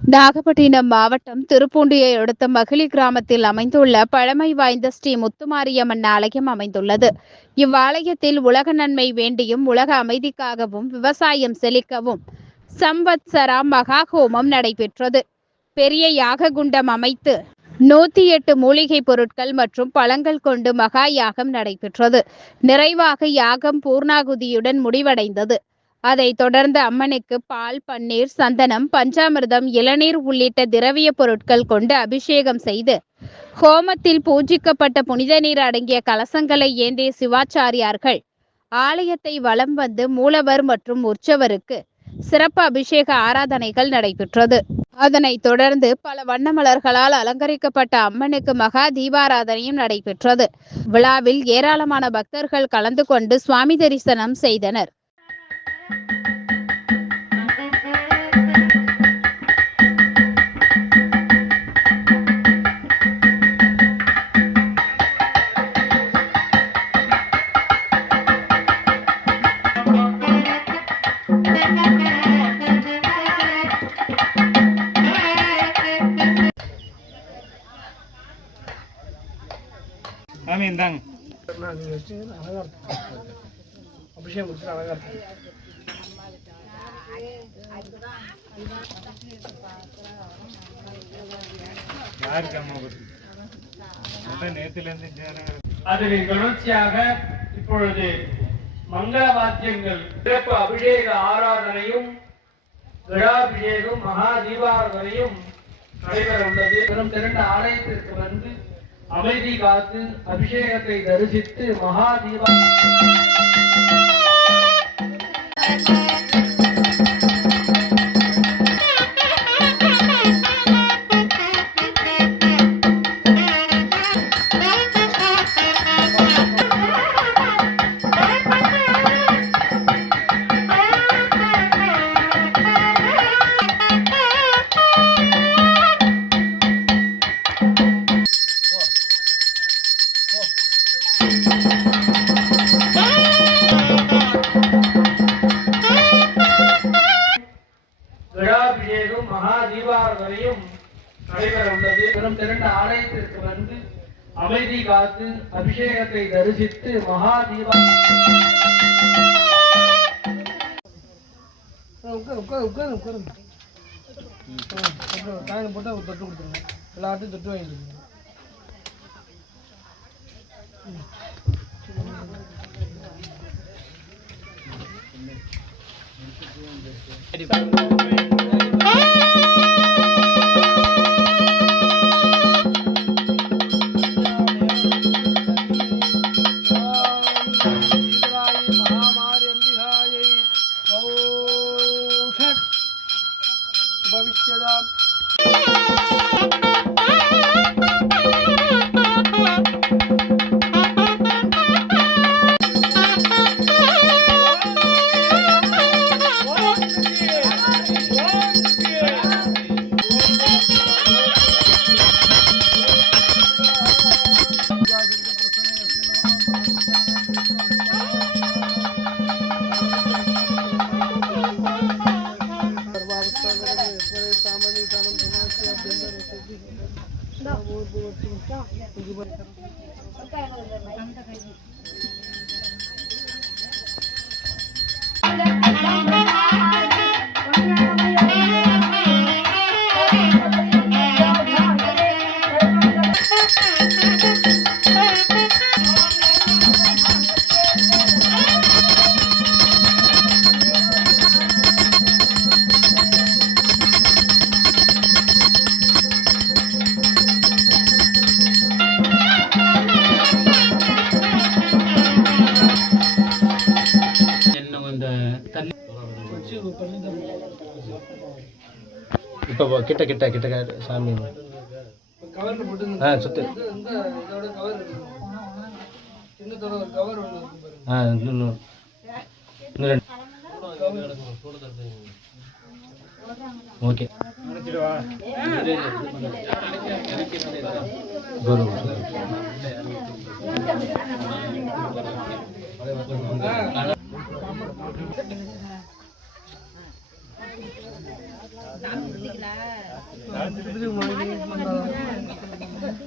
நாகப்பட்டினம் மாவட்டம் திருப்பூண்டியை அடுத்த மகிழி கிராமத்தில் அமைந்துள்ள பழமை வாய்ந்த ஸ்ரீ முத்துமாரியம்மன் ஆலயம் அமைந்துள்ளது. இவ்வாலயத்தில் உலக நன்மை வேண்டியும் உலக அமைதிக்காகவும் விவசாயம் செழிக்கவும் சம்வத்சரா மகா ஹோமம் நடைபெற்றது. பெரிய யாக குண்டம் அமைத்து 108 மூலிகை பொருட்கள் மற்றும் பழங்கள் கொண்டு மகா யாகம் நடைபெற்றது. நிறைவாக யாகம் பூர்ணாகுதியுடன் முடிவடைந்தது. அதைத் தொடர்ந்து அம்மனுக்கு பால், பன்னீர், சந்தனம், பஞ்சாமிர்தம், இளநீர் உள்ளிட்ட திரவிய பொருட்கள் கொண்டு அபிஷேகம் செய்து ஹோமத்தில் பூஜிக்கப்பட்ட புனித நீர் அடங்கிய கலசங்களை ஏந்திய சிவாச்சாரியார்கள் ஆலயத்தை வலம் வந்து மூலவர் மற்றும் உற்சவருக்கு சிறப்பு அபிஷேக ஆராதனைகள் நடைபெற்றது. அதனைத் தொடர்ந்து பல வண்ண மலர்களால் அலங்கரிக்கப்பட்ட அம்மனுக்கு மகா தீபாராதனையும் நடைபெற்றது. விழாவில் ஏராளமான பக்தர்கள் கலந்து கொண்டு சுவாமி தரிசனம் செய்தனர். அபிஷேகம் அழகா இருக்கும். அதனை தொடர்ச்சியாக இப்பொழுது மங்கள வாத்தியங்கள் சிறப்பு அபிஷேக ஆராதனையும் கடாபிஷேகம் மகா தீபாராதனையும் நடைபெற உள்ளது. திரண்ட ஆலயத்திற்கு வந்து அமைதி காத்து அபிஷேகத்தை தரிசித்து மகா தீபா கடாபிஷேகம் மகா தீபாராதனையும் நடைபெற உள்ளது. திரண்ட ஆலயத்திற்கு வந்து அமைதி காத்து அபிஷேகத்தை தரிசித்து மகா தீபா போட்டா தொட்டு கொடுத்துருங்க. எல்லாத்தையும் தொட்டு வாங்கிடுங்க. இப்போ கிட்ட கிட்ட கிட்ட சாமி சுத்து ஓகே குரு சாமி திருப்பதி